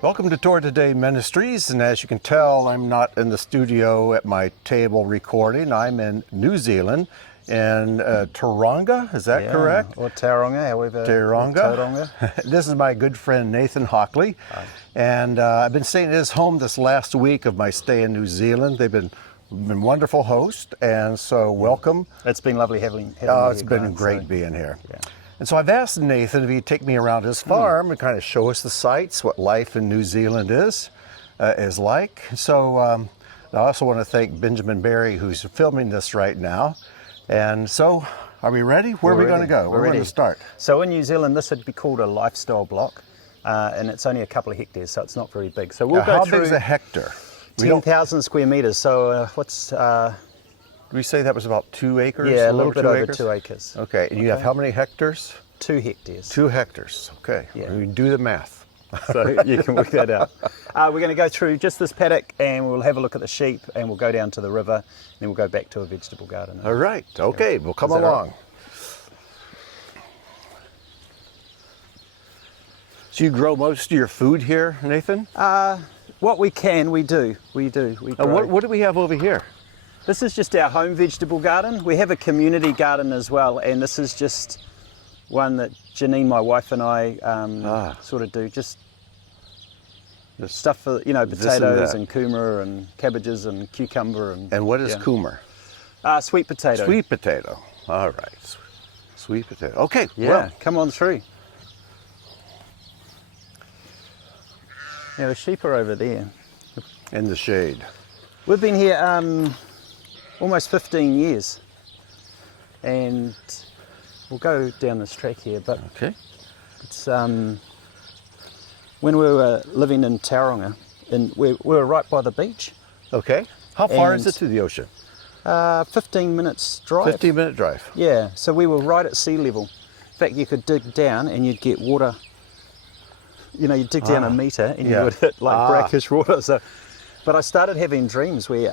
Welcome to Tour Today Ministries, and as you can tell, I'm not in the studio at my table recording. I'm in New Zealand, in Tauranga, is that correct? Or Tauranga, however. Tauranga. This is my good friend Nathan Hockly, and I've been staying at his home this last week of my stay in New Zealand. They've been wonderful hosts, and so welcome. It's been lovely having it's been great being here. Yeah. And so I've asked Nathan if he'd take me around his farm and kind of show us the sights, what life in New Zealand is like. So I also want to thank Benjamin Barry, who's filming this right now. And so, are we ready? Where are we going to go? We're going to start. So in New Zealand, this would be called a lifestyle block, and it's only a couple of hectares, so it's not very big. So we'll go through. How big is a hectare? 10,000 square meters. So what's? Did we say that was about 2 acres? Yeah, a little bit over 2 acres. Okay, and you have how many hectares? 2 hectares. 2 hectares, okay. Yeah. We do the math. So you can work that out. We're going to go through just this paddock and we'll have a look at the sheep and we'll go down to the river and then we'll go back to a vegetable garden. All right, okay, we'll come along. Right? So you grow most of your food here, Nathan? What we can, we do. We grow. What do we have over here? This is just our home vegetable garden. We have a community garden as well, and this is just one that Janine, my wife, and I sort of do. Just stuff for, potatoes and kumara and cabbages and cucumber. And what is kumara? Sweet potato. Sweet potato. All right. Sweet potato. Okay. Yeah, well, come on through. Yeah, the sheep are over there. In the shade. We've been here almost 15 years, and we'll go down this track here, but it's when we were living in Tauranga, and we were right by the beach. Okay. How far is it to the ocean? 15 minutes drive. 15-minute drive. Yeah, so we were right at sea level. In fact, you could dig down and you'd get water. You'd dig down a metre and you would hit like brackish water. So, but I started having dreams where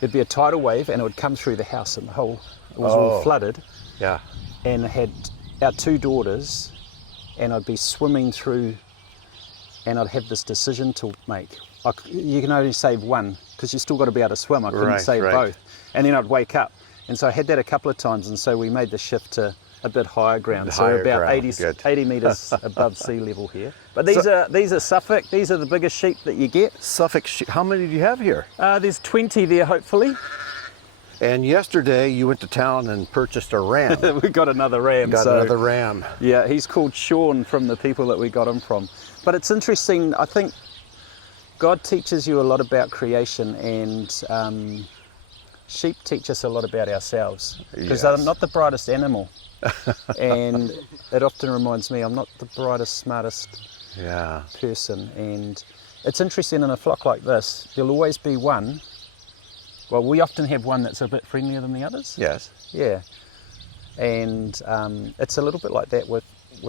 it'd be a tidal wave and it would come through the house and the whole, it was all flooded. Yeah. And I had our 2 daughters and I'd be swimming through and I'd have this decision to make. You can only save one because you still got to be able to swim. I couldn't save both. And then I'd wake up. And so I had that a couple of times, and so we made the shift to a bit higher ground. So we're about 80 metres above sea level here. But these are Suffolk. These are the biggest sheep that you get. Suffolk sheep. How many do you have here? There's 20 there, hopefully. And yesterday you went to town and purchased a ram. We got another ram. Another ram. Yeah, he's called Sean from the people that we got him from. But it's interesting, I think God teaches you a lot about creation, and sheep teach us a lot about ourselves. Because they're not the brightest animal. And it often reminds me I'm not the brightest, smartest person. And it's interesting, in a flock like this, there'll always be one. Well, we often have one that's a bit friendlier than the others. Yes. Yeah. And it's a little bit like that with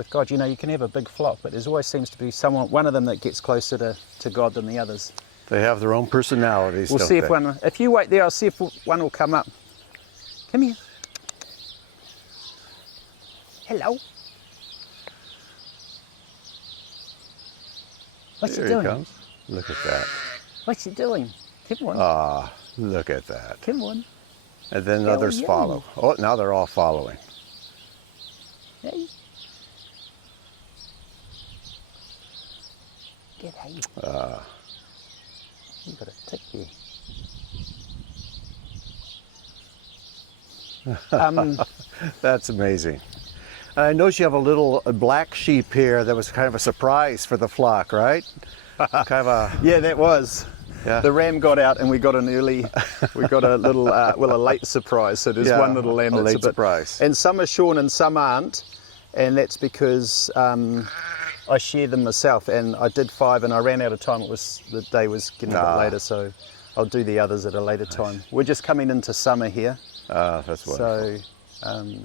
God. You can have a big flock, but there always seems to be one of them that gets closer to God than the others. They have their own personalities. We'll see if you wait there, I'll see if one will come up. Come here. Hello. What's he doing? Here he comes. Look at that. What's he doing? Come on. Ah, look at that. Come on. And then others follow. Oh, now they're all following. Hey. G'day. You've got a tick there. That's amazing. I noticed you have a little black sheep here that was kind of a surprise for the flock, right? Yeah, that was. Yeah. The ram got out and we got a little, a late surprise. So there's one little lamb that's a bit surprise. And some are Sean and some aren't. And that's because I share them myself, and I did 5 and I ran out of time. The day was getting a bit later, so I'll do the others at a later time. We're just coming into summer here. That's wonderful. So,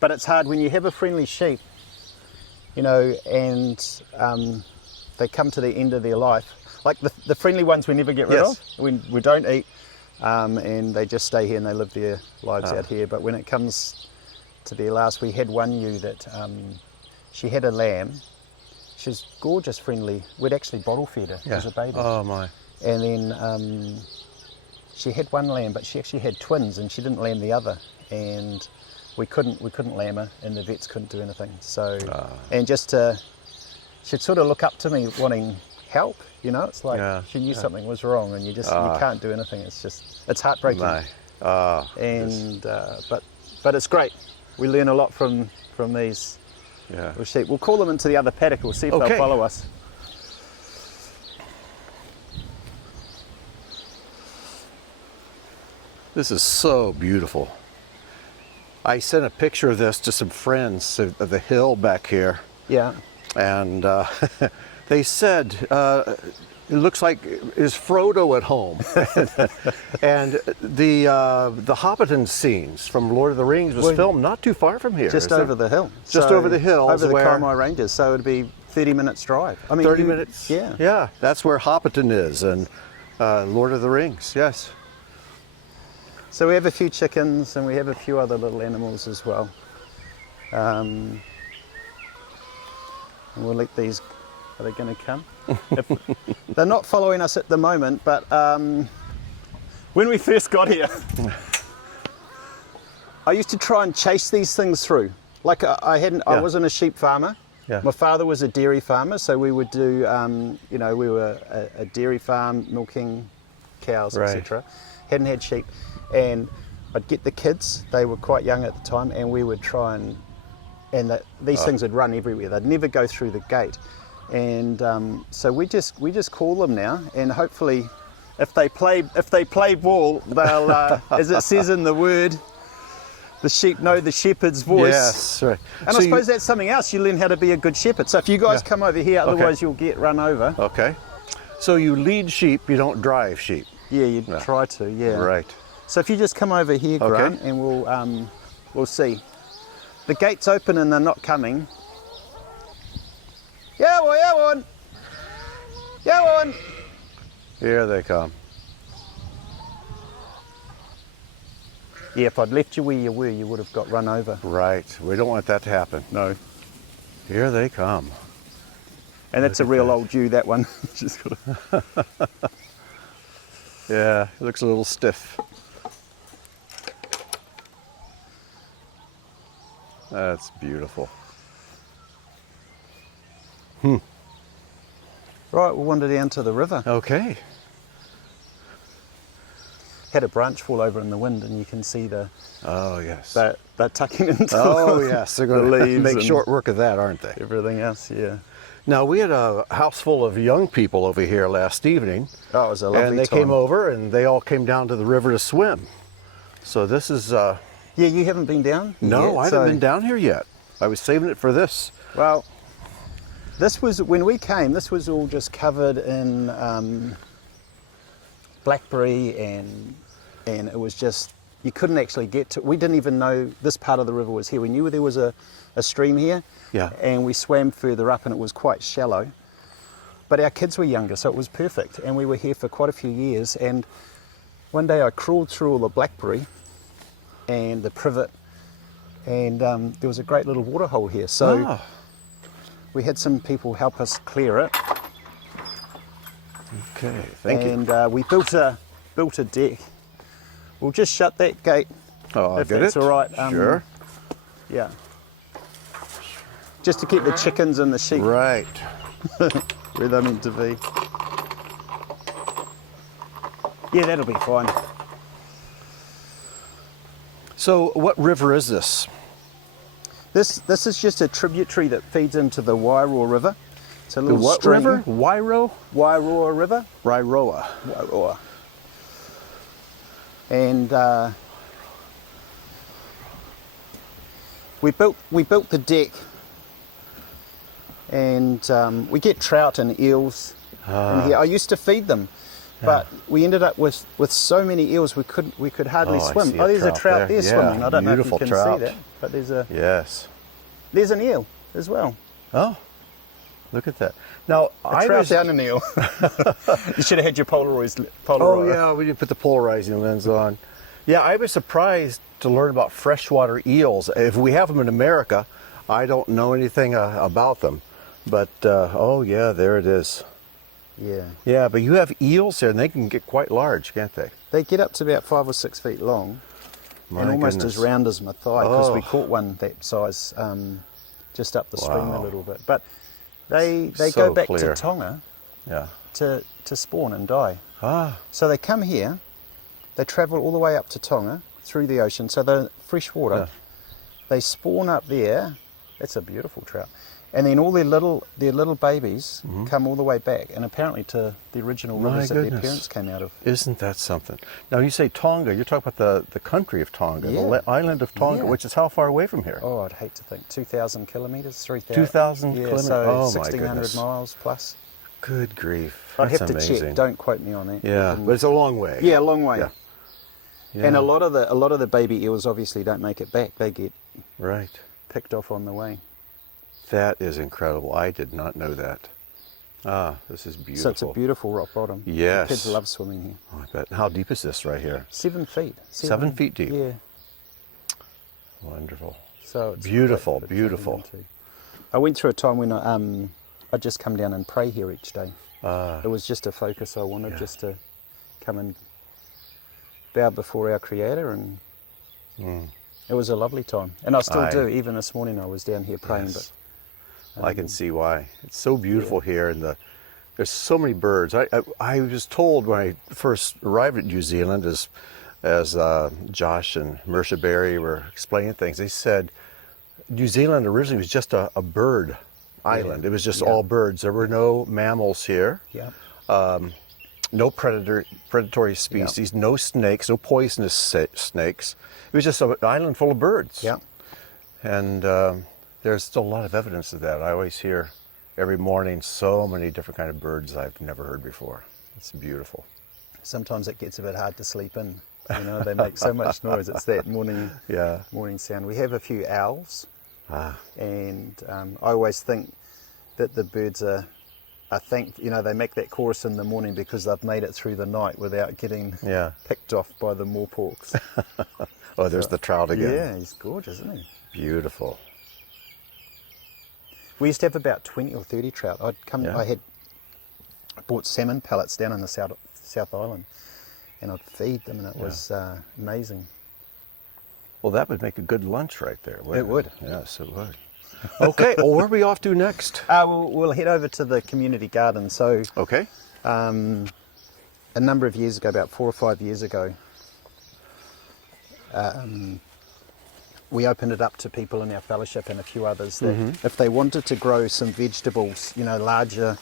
but it's hard when you have a friendly sheep, and they come to the end of their life. Like the friendly ones we never get rid of. We don't eat, and they just stay here and they live their lives out here. But when it comes to their last, we had one ewe that she had a lamb. she's gorgeous, friendly. We'd actually bottle fed her as a baby. Oh my. And then she had one lamb, but she actually had twins, and she didn't lamb the other. And we couldn't lamb her, and the vets couldn't do anything. So, and she'd sort of look up to me wanting help. You know, it's like she knew something was wrong, and you can't do anything. It's heartbreaking. But it's great. We learn a lot from these sheep. We'll call them into the other paddock. We'll see if they'll follow us. This is so beautiful. I sent a picture of this to some friends of the hill back here. Yeah. And they said, it looks like, is Frodo at home? And the Hobbiton scenes from Lord of the Rings was filmed not too far from here. Just over the hill. Just over the hills. Over the Kaimai Ranges, so it'd be 30 minutes drive. I mean, 30 minutes? Yeah. Yeah, that's where Hobbiton is, and Lord of the Rings, yes. So we have a few chickens, and we have a few other little animals as well. And we'll let these, are they going to come? They're not following us at the moment, but when we first got here, I used to try and chase these things through. Like I wasn't a sheep farmer. Yeah. My father was a dairy farmer, so we would do, we were a dairy farm, milking cows, etc. Hadn't had sheep. And I'd get the kids, they were quite young at the time, and we would try and these things would run everywhere. They'd never go through the gate. And so we just call them now, and hopefully if they play ball, they'll, as it says in the word, the sheep know the shepherd's voice. Yes, right. And so I suppose that's something else, you learn how to be a good shepherd. So if you guys come over here, otherwise you'll get run over. Okay. So you lead sheep, you don't drive sheep. Yeah, you try to, yeah. Right. So if you just come over here, Grant, and we'll see. The gate's open and they're not coming. Yeah, one. Yeah, one. Here they come. Yeah, if I'd left you where you were, you would have got run over. Right. We don't want that to happen. No. Here they come. And that's a real old ewe, that one. Yeah, it looks a little stiff. That's beautiful. Right, we'll wander down to the river. Okay. Had a branch fall over in the wind, and you can see Oh, yes. they're tucking into Yes, they're going to make short work of that, aren't they? Everything else, yeah. Now, we had a house full of young people over here last evening. Oh, it was a lovely And they time. came over, and they all came down to the river to swim. So this is... Yeah, you haven't been down? No, yet, I haven't been down here yet. I was saving it for this. Well, this was, when we came, this was all just covered in blackberry, and it was just, you couldn't actually get to, we didn't even know this part of the river was here. We knew there was a stream here, and we swam further up and it was quite shallow. But our kids were younger, so it was perfect, and we were here for quite a few years. And one day I crawled through all the blackberry and the privet, and there was a great little water hole here. So we had some people help us clear it. Okay, thank you. And we built a deck. We'll just shut that gate. Oh, I'll if get that's it. all right. Sure. Yeah. Just to keep the chickens and the sheep Right. where they're meant to be. Yeah, that'll be fine. So, what river is this? This is just a tributary that feeds into the Wairoa River. It's a The little what stream. river? Wairo? Wairoa River. Wairoa. Wairoa. And we built the deck, and we get trout and eels in here. I used to feed them, but we ended up with so many eels we could hardly I swim. see Oh, a there's a trout trout there. there Yeah, swimming. I don't know if you beautiful can trout. see that, but Yes. there's an eel as well. Oh, look at that. Now, A trout down an eel. You should have had your Polaroid. Oh, yeah, we didn't put the polarizing lens on. Yeah, I was surprised to learn about freshwater eels. If we have them in America, I don't know anything about them. But, oh yeah, there it is. Yeah. Yeah, but you have eels there, and they can get quite large, can't they? They get up to about 5 or 6 feet long, My and almost goodness. as round as my thigh, because we Oh. caught one that size just up the stream a Wow. little bit. But they So go back clear. to Tonga Yeah. to spawn and die. Ah, So they come here, they travel all the way up to Tonga through the ocean, so they're fresh water. Yeah. They spawn up there. That's a beautiful trout. And then all their little babies come all the way back, and apparently to the original My rivers that their goodness. parents came out of. isn't that something? Now, you say Tonga, you're talking about the country of Tonga, Yeah. the island of Tonga, Yeah. which is how far away from here? Oh, I'd hate to think 2,000 kilometres, 3,000. 2,000 yeah, kilometres? So Oh, my 1,600 goodness. miles plus. Good grief. I'd That's have to amazing. check. Don't quote me on that. Yeah, but it's a long way. Yeah, a long way. Yeah. Yeah. And a lot of the baby eels obviously don't make it back. They get Right. picked off on the way. That is incredible. I did not know that. Ah, this is beautiful. So it's a beautiful rock bottom. Yes. The kids love swimming here. Oh, I bet. How deep is this right here? 7 feet. 7 feet deep. Yeah. Wonderful. So it's Beautiful, great for diving beautiful. into. I went through a time when I'd just come down and pray here each day. Ah, It was just a focus I wanted, Yeah. just to come and bow before our Creator, and it was a lovely time. And I still I- do. Even this morning I was down here praying. Yes. I can see why. It's so beautiful here, and there's so many birds. I was told when I first arrived at New Zealand, as Josh and Mercia Berry were explaining things, they said New Zealand originally was just a bird island. It was just Yeah. all birds. There were no mammals here. Yeah. No predatory species, no snakes, no poisonous snakes. It was just an island full of birds. Yeah. And there's still a lot of evidence of that. I always hear every morning so many different kind of birds I've never heard before. It's beautiful. Sometimes it gets a bit hard to sleep in. You know, they make so much noise. It's that morning Yeah. sound. We have a few owls, Ah, and I always think that the birds are they make that chorus in the morning because they've made it through the night without getting yeah. picked off by the moorporks. Oh, there's the trout again. Yeah, he's gorgeous, isn't he? Beautiful. We used to have about 20 or 30 trout. Yeah. I bought salmon pellets down in the South Island, and I'd feed them, and it was amazing. Well, that would make a good lunch right there, wouldn't It would. Yes, it would. Okay, well, where are we off to next? We'll head over to the community garden. So Okay. a number of years ago, about 4 or 5 years ago, we opened it up to people in our fellowship and a few others that if they wanted to grow some vegetables, larger,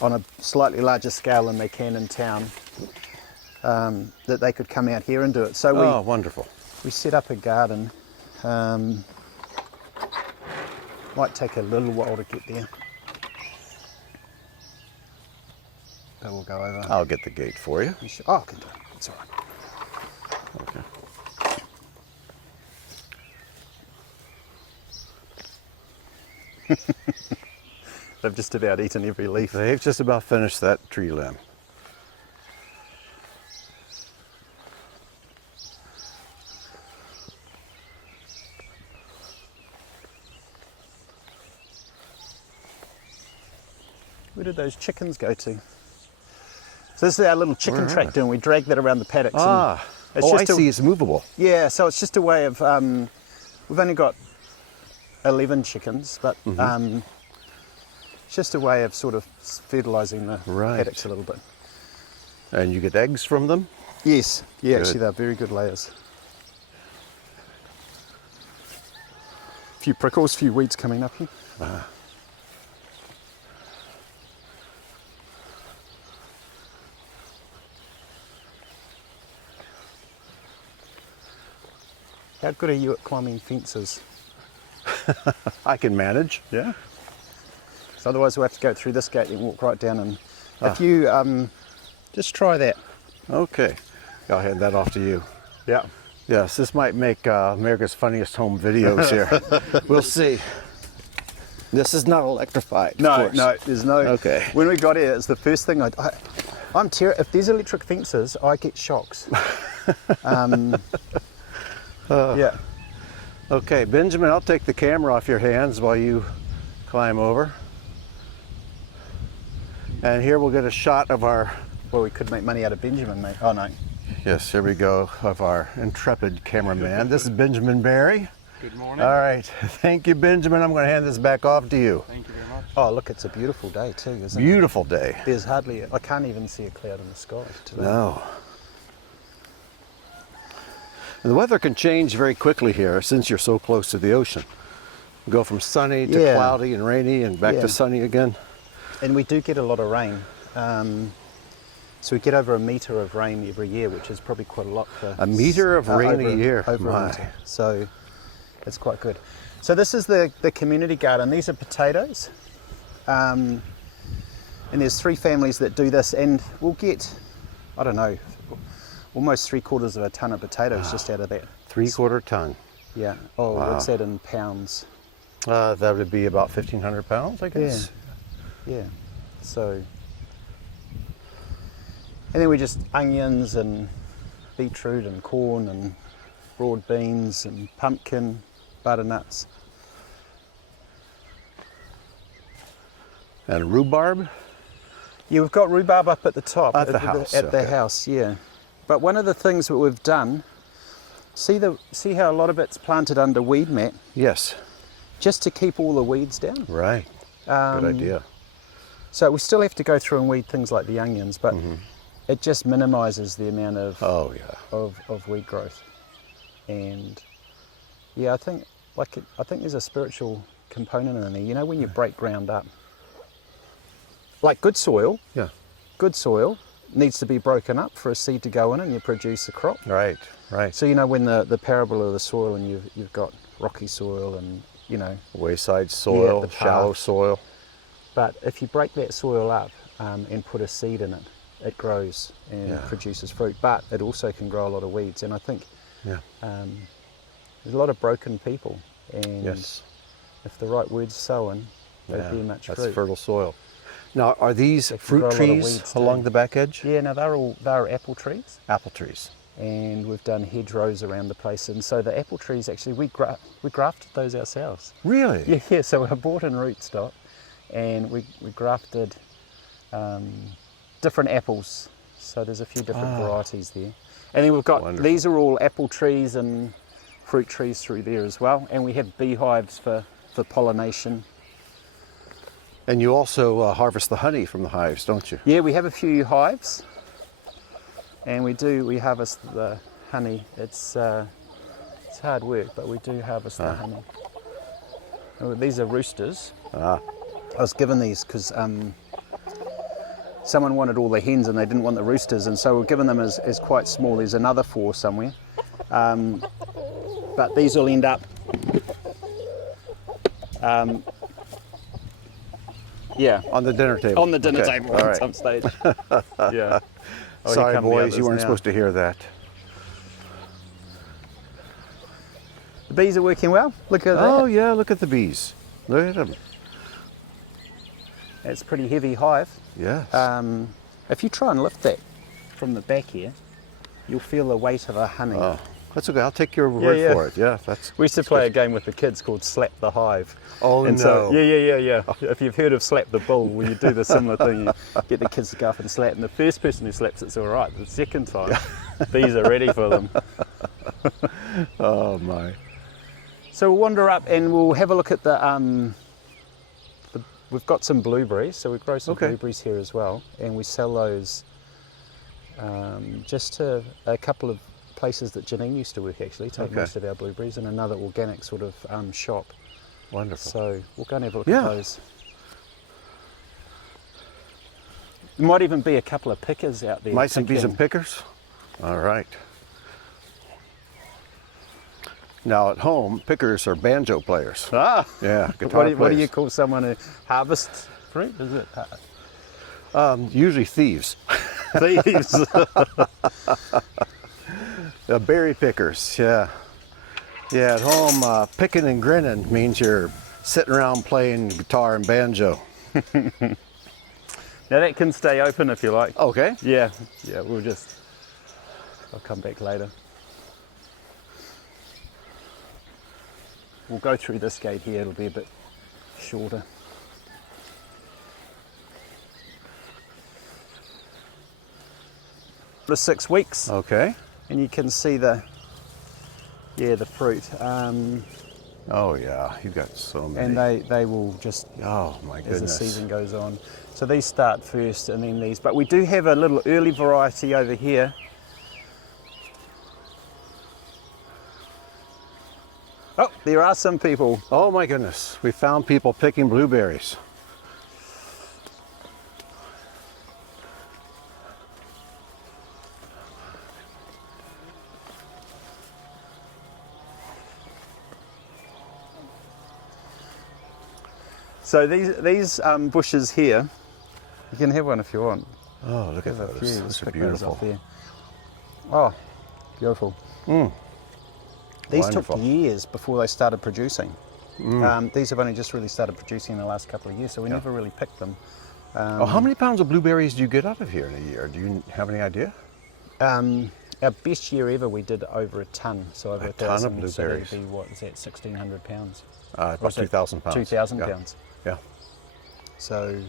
on a slightly larger scale than they can in town, that they could come out here and do it. So Oh, wonderful. we set up a garden. Might take a little while to get there. But we'll go over. I'll get the gate for you. Oh, I can do it. It's all right. Okay. They've just about eaten every leaf. They've just about finished that tree limb. Where did those chickens go to? So this is our little chicken Where are tractor, and we drag that around the paddocks. and Ah, it's I just see. It's movable. Yeah, so it's just a way of, we've only got 11 chickens, but it's just a way of sort of fertilising the Right. paddocks a little bit. And you get eggs from them? Yes, yeah, Good. actually they're very good layers. A few prickles, a few weeds coming up here. How good are you at climbing fences? I can manage. Yeah. So otherwise we'll have to go through this gate and walk right down, and if you just try that. Okay. I'll hand that off to you. Yeah. Yes, this might make America's Funniest Home Videos here. We'll see. This is not electrified. No, of course. no, there's no. Okay. When we got here, it's the first thing I'm if there's electric fences, I get shocks. Yeah. Okay, Benjamin, I'll take the camera off your hands while you climb over. And here we'll get a shot of our, Well, we could make money out of Benjamin, mate. Oh, no. yes, here we go, of our intrepid cameraman. This is Benjamin Barry. Good morning. All right, thank you, Benjamin. I'm going to hand this back off to you. Thank you very much. Oh, look, it's a beautiful day too, isn't it? Beautiful day. There's hardly, I can't even see a cloud in the sky today. No. And the weather can change very quickly here since you're so close to the ocean. Go from sunny to Yeah. cloudy and rainy and back Yeah. to sunny again. And we do get a lot of rain. So we get over 1 metre of rain every year, which is probably quite a lot for... A metre of rain a over- year, over a my. winter. So it's quite good. So this is the community garden. These are potatoes. And there's 3 families that do this, and we'll get, I don't know, almost 3/4 of a ton of potatoes just out of that. 3/4 ton. Yeah. Oh, Wow. what's that in pounds? That would be about 1,500 pounds, I guess. Yeah. So, and then we just onions and beetroot and corn and broad beans and pumpkin, butternuts. And rhubarb. Yeah, we've got rhubarb up at the top At the house, At the okay. house, yeah. But one of the things that we've done, see how a lot of it's planted under weed mat, Yes. just to keep all the weeds down. Right. Good idea. So we still have to go through and weed things like the onions, but it just minimises the amount of Oh yeah. of weed growth. And yeah, I think there's a spiritual component in there. You know, when you break ground up, like good soil Yeah. needs to be broken up for a seed to go in and you produce a crop. Right. Right. So you know, when the parable of the soil, and you've got rocky soil and, you know, Wayside soil, the path. shallow soil. but if you break that soil up and put a seed in it, it grows and Yeah. produces fruit, but it also can grow a lot of weeds. And I think Yeah. there's a lot of broken people, and Yes. if the right word's sown, they Yeah. bear much That's fruit. fertile soil. Now, are these They can fruit grow a lot of trees weeds too. along the back edge? Yeah, no, they're apple trees, Apple trees. and we've done hedgerows around the place. And so the apple trees, actually, we grafted those ourselves. Really? Yeah, yeah. So we bought in rootstock, and we grafted different apples. So there's a few different varieties there. And then we've got, Wonderful. these are all apple trees and fruit trees through there as well. And we have beehives for pollination. And you also harvest the honey from the hives, don't you? Yeah, we have a few hives, and we harvest the honey. It's hard work, but we do harvest the honey. Oh, these are roosters. Ah. I was given these because someone wanted all the hens and they didn't want the roosters, and so we're given them as quite small. There's another 4 somewhere, but these will end up On the dinner table. on the dinner Okay, table all at right. some stage. Yeah. Oh, here Sorry, come the boys, others you weren't now. supposed to hear that. The bees are working well. Look at Oh that. yeah, look at the bees. Look at them. It's a pretty heavy hive. Yes. If you try and lift that from the back here, you'll feel the weight of a honey. Oh, that's okay. I'll take your word yeah. for it. Yeah, that's. We used to play a game with the kids called Slap the Hive. Oh And no. so, yeah. If you've heard of Slap the Bull, when you do the similar thing, you get the kids to go up and slap, and the first person who slaps it's all right. The second time, bees are ready for them. Oh my. So we'll wander up and we'll have a look at the we've got some blueberries, so we grow some Okay. blueberries here as well, and we sell those just to a couple of places that Janine used to work, actually, take Okay. most of our blueberries, and another organic sort of shop. Wonderful. So we'll go and have a look Yeah. at those. There might even be a couple of pickers out there. Mice and bees and picking. pickers. All right. Now at home, pickers are banjo players. Ah, Yeah, guitar what do you players. call someone who harvests fruit? Is it Usually thieves. thieves? Berry pickers. Yeah. Yeah, at home, picking and grinning means you're sitting around playing guitar and banjo. Now that can stay open if you like. Okay. Yeah, I'll come back later. We'll go through this gate here, it'll be a bit shorter. couple of 6 weeks, Okay. and you can see the fruit. Oh yeah, you've got so many. And they will just, oh my as goodness. the season goes on. So these start first and then these. But we do have a little early variety over here. Oh, there are some people. Oh my goodness, we found people picking blueberries. So these bushes here, you can have one if you want. Oh, look at Have a those. few. Those Let's are pick those beautiful. up there. Oh, beautiful. These Wonderful. took years before they started producing. These have only just really started producing in the last couple of years, so we never really picked them. Oh, how many pounds of blueberries do you get out of here in a year? Do you have any idea? Our best year ever, we did over a ton, so over A 1,000. ton of blueberries. So that'd be, what is that, 1,600 pounds? About 2,000 pounds. 2,000 Yeah. pounds. Yeah. So,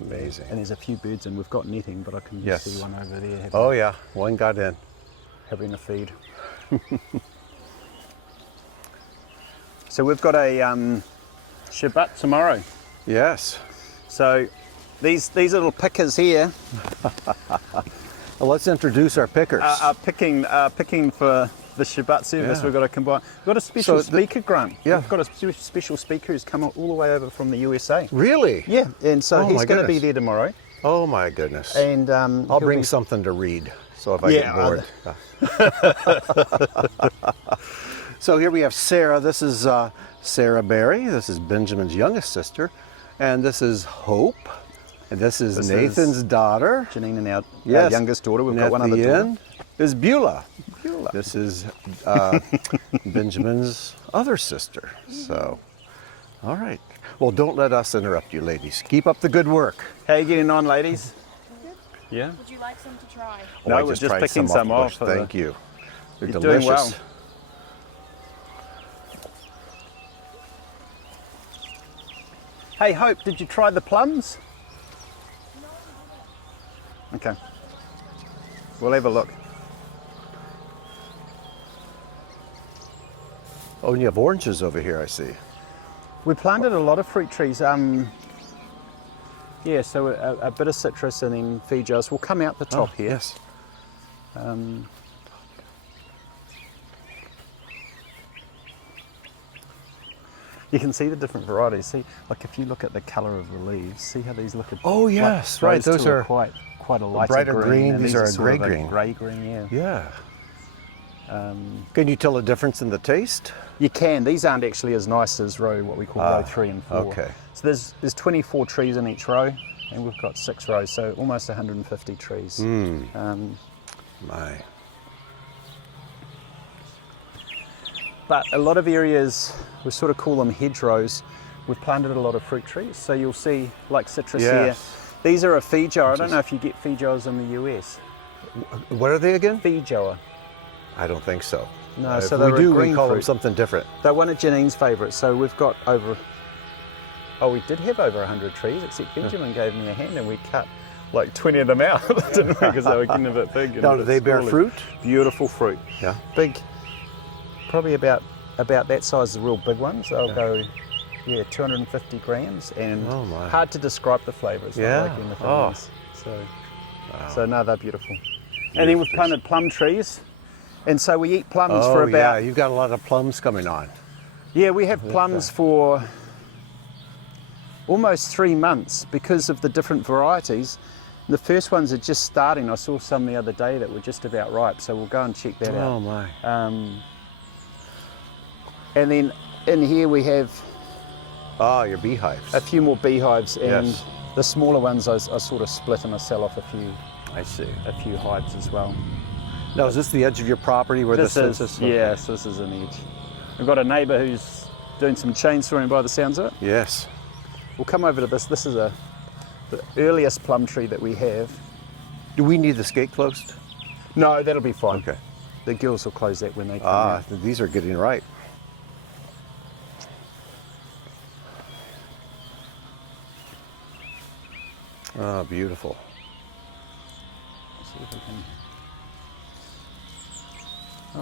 Amazing. and there's a few birds, and we've got netting, but I can Yes. see one over there Oh yeah, one got in. having a feed. So we've got a Shabbat tomorrow. Yes. So these little pickers here Well, let's introduce our pickers. are picking for the Shabbat service. Yeah. We've got a combine. We've got a special So speaker, Grant. Yeah. We've got a special speaker who's come all the way over from the USA. Really? Yeah, and so Oh, he's my going to be goodness. there tomorrow. Oh my goodness. And I'll he'll bring be- something to read. So if I Yeah, get bored. So here we have Sarah. This is Sarah Berry. This is Benjamin's youngest sister. And this is Hope. And this is This Nathan's is daughter. Janine and our Yes. youngest daughter. We've And got at one the other daughter. end is Beulah. Beulah. This is Benjamin's other sister. So, all right. Well, don't let us interrupt you, ladies. Keep up the good work. How are you getting on, ladies? Yeah. Would you like some to try? No, I we're just tried picking the some bush. off for the- Thank you. They're You're delicious. doing well. Hey, Hope, did you try the plums? Okay. We'll have a look. Oh, and you have oranges over here, I see. We planted a lot of fruit trees. Yeah, so a bit of citrus and then feijoas will come out the top here. Yes. You can see the different varieties. See, like if you look at the colour of the leaves, see how these look at. Oh, yes, right, those two are quite a lighter brighter green, and these are are a sort of grey green. Grey green, yeah. Yeah. Can you tell a difference in the taste? You can. These aren't actually as nice as row, what we call row 3 and 4. okay. So there's 24 trees in each row, and we've got 6 rows, so almost 150 trees. My. But a lot of areas, we sort of call them hedgerows, we've planted a lot of fruit trees. So you'll see like citrus Yes. here. These are a feijoa. I don't know if you get feijoas in the US. What are they again? Feijoa. I don't think so. No, If so we they're a do, we green call them fruit. something different. They're one of Janine's favourites. So we've got over, oh, we did have over 100 trees, except Benjamin gave me a hand and we cut like 20 of them out, didn't we? Because they were getting a bit big. and Now, a do bit they bear scrawly. fruit? Beautiful fruit. Yeah. Big, probably about that size, the real big ones. They'll go, 250 grams, and Oh, my. hard to describe the flavour. It's Yeah. not like anything Oh. else. So no, they're beautiful. And then we've planted plum trees, and so we eat plums Oh, for about. yeah, you've got a lot of plums coming on. Yeah, we have plums for almost 3 months because of the different varieties. The first ones are just starting. I saw some the other day that were just about ripe, so we'll go and check that Oh, out. my. And then in here we have Ah, your beehives. a few more beehives, and Yes. the smaller ones I sort of split and I sell off a I see. few hives as well. Now, is this the edge of your property where This the is, census? yes, this is an edge. We've got a neighbour who's doing some chainsawing by the sounds of it. Yes. We'll come over to this. This is the earliest plum tree that we have. Do we need this gate closed? No, that'll be fine. Okay. The girls will close that when they come Ah, out. these are getting ripe. Ah, beautiful. see if we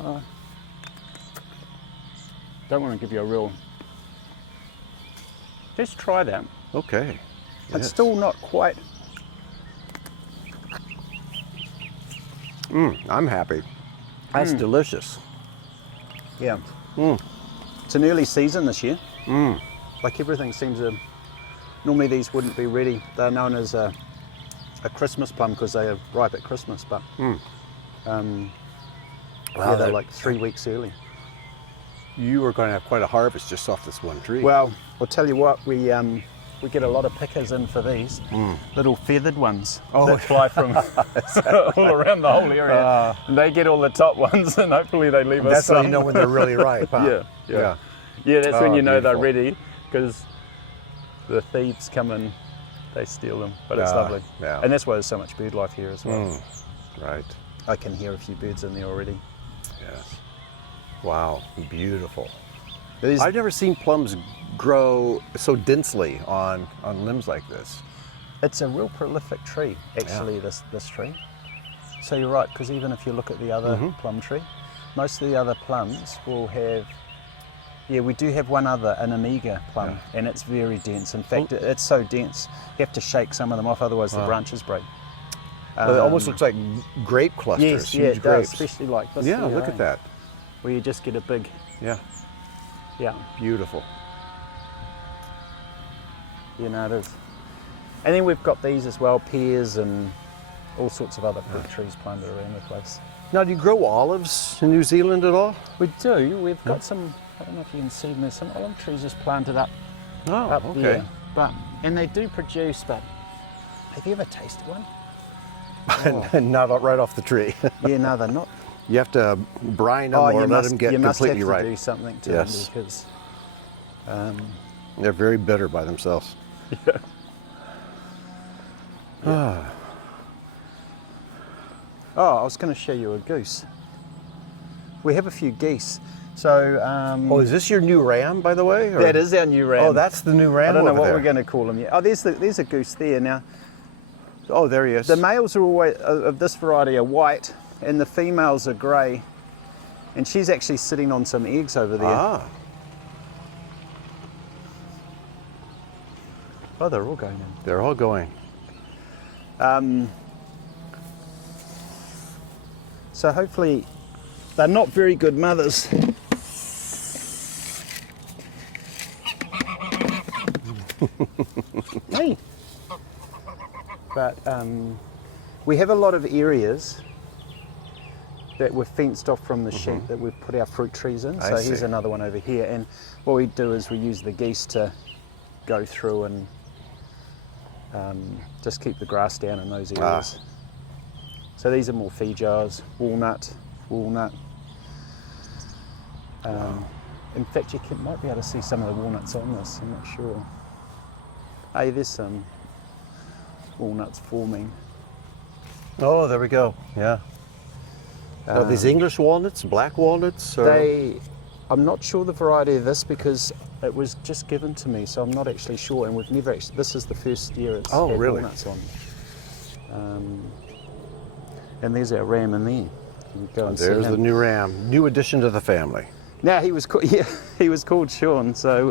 can. Don't want to give you a real. Just try that. Okay. It's Yes. still not quite. I'm happy. That's delicious. Yeah. It's an early season this year. Like everything seems to. Normally these wouldn't be ready. They're known as a Christmas plum because they are ripe at Christmas, but they're like 3 weeks early. You are going to have quite a harvest just off this one tree. Well, I'll tell you what, we get a lot of pickers in for these little feathered ones that fly from all around the whole area. And they get all the top ones, and hopefully they leave us that's some. how you know when they're really ripe, huh? Yeah. That's when you know they're beautiful. ready, because the thieves come and they steal them. But it's lovely, yeah. and that's why there's so much bird life here as well. Right. I can hear a few birds in there already. Yes. Wow, beautiful. There's- I've never seen plums grow so densely on limbs like this. It's a real prolific tree, actually, this tree. So you're right, because even if you look at the other plum tree, most of the other plums will have, we do have one other, an Amiga plum, and it's very dense. In fact, it's so dense, you have to shake some of them off, otherwise the branches break. It almost looks like grape clusters, Yes, yeah, huge it does, grapes. especially like this. Yeah, here, look at that. Where you just get a big, Yeah, beautiful. it is. And then we've got these as well, pears and all sorts of other fruit trees planted around the place. Now, do you grow olives in New Zealand at all? We do. We've got some. I don't know if you can see them. There's some olive trees just planted up Oh, okay. there. And they do produce. But have you ever tasted one? And not right off the tree. Yeah, no, they're not. You have to brine them or let them get you must completely have to ripe. do something to Yes. them because. They're very bitter by themselves. Oh, I was going to show you a goose. We have a few geese. So. Oh, is this your new ram, by the way? or- That is our new ram. Oh, that's the new ram I don't know over what there. we're going to call him yet. Oh, there's a goose there now. Oh, there he is. The males are always, of this variety are white, and the females are grey. And she's actually sitting on some eggs over there. Ah, Oh, they're all going in. they're all going. So hopefully, they're not very good mothers. Hey. But we have a lot of areas that we've fenced off from the sheep that we've put our fruit trees in. I So here's see. another one over here. And what we do is we use the geese to go through and just keep the grass down in those areas. So these are more feed jars, walnut. In fact, you might be able to see some of the walnuts on this, I'm not sure. Hey, there's some walnuts forming. Oh, there we go. Yeah. Are these English walnuts, black walnuts? Or? I'm not sure the variety of this because it was just given to me, so I'm not actually sure. And we've never actually, this is the first year it's Oh, had really? walnuts on. And there's our ram in there. You can go and see There's him. the new ram, new addition to the family. Now he was he was called Sean, so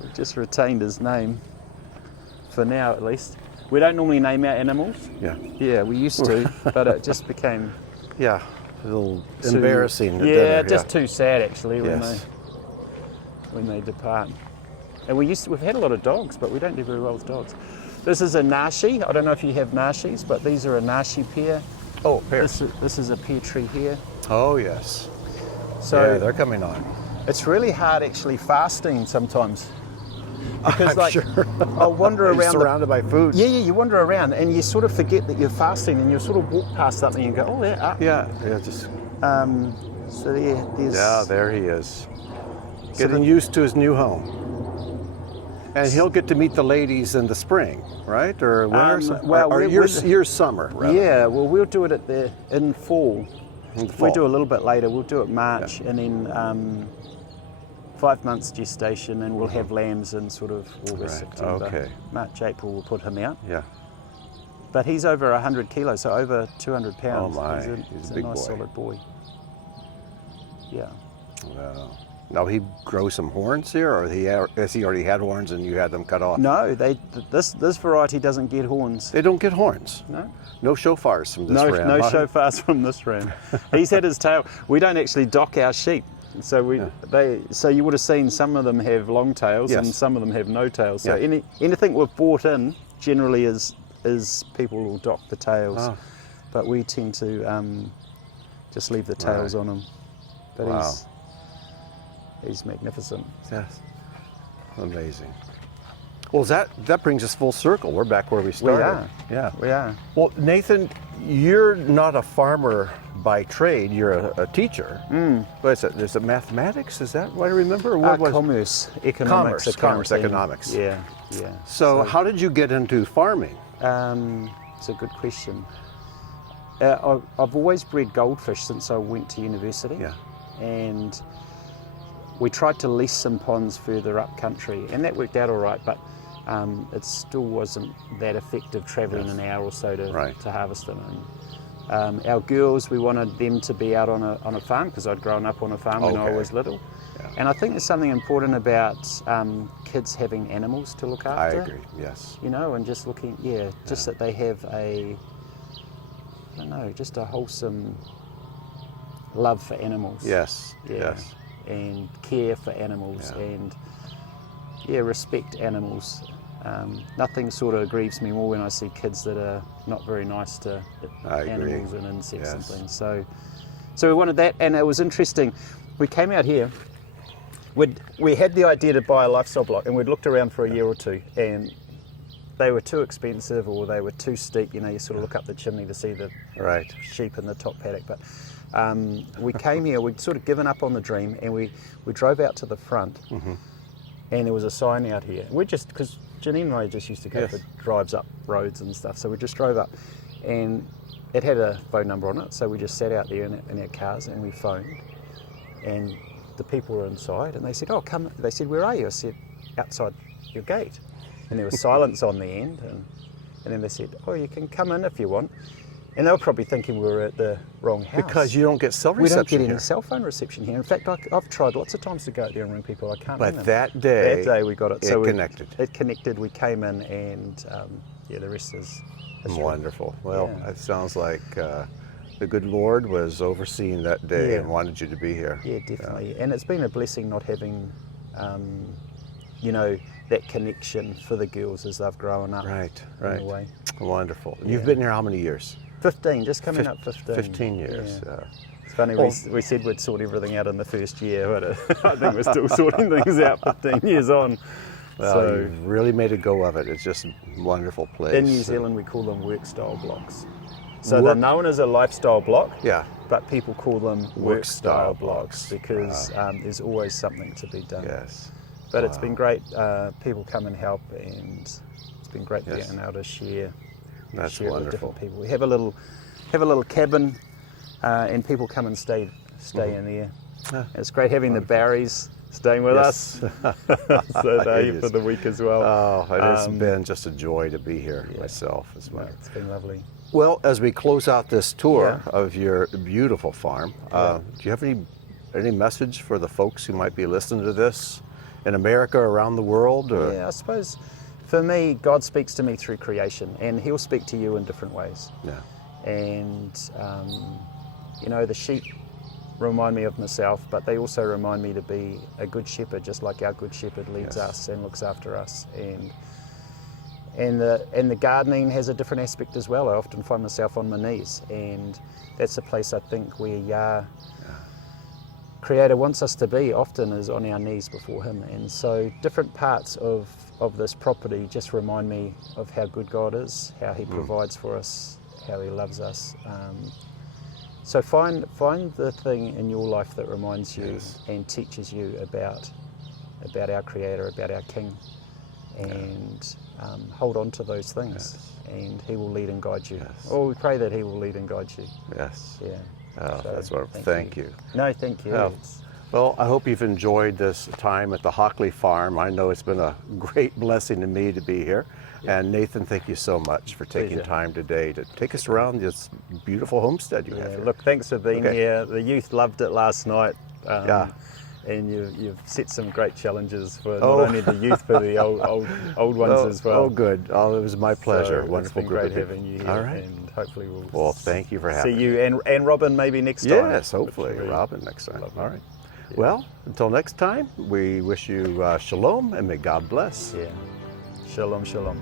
we've just retained his name for now at least. We don't normally name our animals. Yeah. Yeah, we used to, but it just became Yeah. A little too- embarrassing. at Yeah, dinner, just too sad actually Yes. when they depart. And we've had a lot of dogs, but we don't do very well with dogs. This is a nashi. I don't know if you have nashis, but these are a nashi pear. Oh, pears. This is a pear tree here. Oh, yes. So yeah, they're coming on. it's really hard actually fasting sometimes. Because I'm like sure. I'll wander You're around. surrounded by food. Yeah, you wander around and you sort of forget that you're fasting, and you sort of walk past something and go, oh, yeah. Yeah, just. So there's. Yeah, there he is. So Getting used to his new home. And he'll get to meet the ladies in the spring, right? Or winter? well, or we're- your summer, rather. Yeah, well, we'll do it in fall. In the We fall. do a little bit later. We'll do it March, and then 5 months gestation, and we'll have lambs in sort of August, Right, September. okay. March, April, we'll put him out. Yeah. But he's over 100 kilos, so over 200 pounds. Oh my, He's a big nice boy. solid boy. Yeah. Wow. Now he grows some horns here, or has he already had horns and you had them cut off? No, this variety doesn't get horns. They don't get horns. No. No shofars from this ram. No huh? shofars from this ram. He's had his tail. We don't actually dock our sheep, so so you would have seen some of them have long tails Yes. and some of them have no tails. So Yeah. anything we've brought in generally is people will dock the tails, Oh. but we tend to just leave the tails on them. But Wow. he's magnificent. Yes. Amazing. Well, that brings us full circle. We're back where we started. are. Yeah. We are. Well, Nathan, you're not a farmer by trade. You're a teacher. What is it? Is it mathematics? Is that what I remember? Or what was Commerce, economics, Commerce, accounting. economics. Yeah, yeah. So how did you get into farming? It's a good question. I've always bred goldfish since I went to university. Yeah. And we tried to lease some ponds further up country, and that worked out all right, but it still wasn't that effective travelling an hour or so to harvest them. And our girls, we wanted them to be out on a farm, because I'd grown up on a farm when I Okay. was little. Yeah. And I think there's something important about kids having animals to look I after. agree. Yes. You know, and just looking, just that they have just a wholesome love for animals. Yes. Yeah. Yes. And care for animals and respect animals. Nothing sort of grieves me more when I see kids that are not very nice to I animals agree. and insects and Yes. things. So we wanted that, and it was interesting. We came out here. We had the idea to buy a lifestyle block, and we'd looked around for a year or two, and they were too expensive or they were too steep. You know, you sort of look up the chimney to see the Right. sheep in the top paddock. But we came here, we'd sort of given up on the dream, and we drove out to the front, and there was a sign out here. We just, because Janine and I just used to go for drives up roads and stuff, so we just drove up, and it had a phone number on it, so we just sat out there in our cars and we phoned, and the people were inside, and they said, "Oh, come." They said, "Where are you?" I said, "Outside your gate," and there was silence on the end, and then they said, "Oh, you can come in if you want." And they were probably thinking we were at the wrong house. Because you don't get cell we don't reception get any here. cell phone reception here. In fact, I've tried lots of times to go out there and ring people. I can't ring But them. that day we got it. it So connected. It connected. We came in, and the rest is history. Wonderful. Well, Yeah. it sounds like the good Lord was overseeing that day Yeah. and wanted you to be here. Yeah, definitely. And it's been a blessing not having, that connection for the girls as they've grown up. Right, In right. a way. Wonderful. Yeah. You've been here how many years? 15, just coming up 15. 15 years. Yeah. It's funny, we said we'd sort everything out in the first year, but I think we're still sorting things out 15 years on. Well, So you've really made a go of it. It's just a wonderful place. in New Zealand, we call them work style blocks. So they're known as a lifestyle block, Yeah. but people call them work style style blocks because there's always something to be done. Yes. But it's been great. People come and help, and it's been great Yes. being able to share. That's share it with wonderful. different people. We have a little cabin, and people come and stay in there. Ah, It's great having the Barrys staying with Yes. us. So they're It here for is. the week as well. Oh, it has been just a joy to be here myself as well. It's been lovely. Well, as we close out this tour Yeah. of your beautiful farm, do you have any message for the folks who might be listening to this in America, around the world? Or? Yeah, I suppose for me, God speaks to me through creation, and He'll speak to you in different ways. Yeah. And the sheep remind me of myself, but they also remind me to be a good shepherd, just like our good shepherd leads Yes. us and looks after us. And the gardening has a different aspect as well. I often find myself on my knees, and that's a place I think where Yah, Creator, wants us to be. Often is on our knees before Him, and so different parts of this property just remind me of how good God is, how He provides for us, how He loves us. So find the thing in your life that reminds you Yes. and teaches you about our Creator, about our King, and hold on to those things, and He will lead and guide you. Yes. Oh, we pray that He will lead and guide you. Yes. Yeah. Oh, So, that's what. Thank you. No, thank you. Oh. It's- Well, I hope you've enjoyed this time at the Hockly Farm. I know it's been a great blessing to me to be here. And Nathan, thank you so much for taking Pleasure. time today to take us around this beautiful homestead you have Yeah, here. look, thanks for being Okay. here. The youth loved it last night. Yeah. And you've set some great challenges for not Oh. only the youth, but the old ones Oh, as well. oh, good. Oh, it was my pleasure. So Wonderful it's been group great of people. having you here. All right. And hopefully we'll Well, thank you for having see you and Robin maybe next time. Yes, hopefully, which will be Robin next time. lovely. All right. Well, until next time, we wish you shalom and may God bless. Yeah. Shalom, shalom.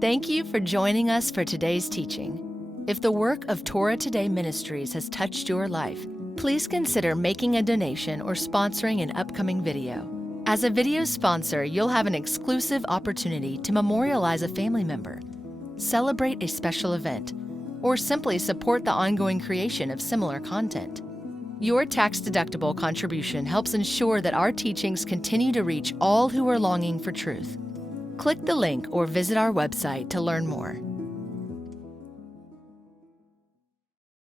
Thank you for joining us for today's teaching. If the work of Torah Today Ministries has touched your life, please consider making a donation or sponsoring an upcoming video. As a video sponsor, you'll have an exclusive opportunity to memorialize a family member, celebrate a special event, or simply support the ongoing creation of similar content. Your tax-deductible contribution helps ensure that our teachings continue to reach all who are longing for truth. Click the link or visit our website to learn more.